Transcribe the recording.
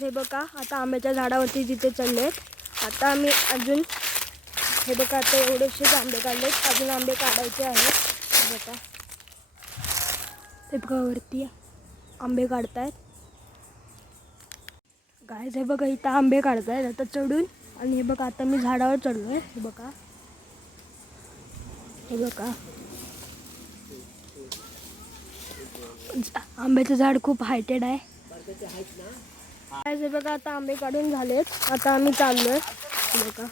हे बघा आता आंब्याच्या झाडावरती जिथे चढलेत. आता आम्ही अजून हे बघा आता एवढेसेच आंबे काढलेत. अजून आंबे काढायचे आहेत. हे बघा ते बघा वरती आंबे काढतायत गाईज. हे बघा इथं आंबे काढतायत आता चढून. आणि हे बघा आता मी झाडावर चढलोय. हे बघा हे बघा आंब्याचं झाड खूप हायटेड आहे. हे बघा आता आंबे काढून झालेत. आता आम्ही चाललोय. हे बघा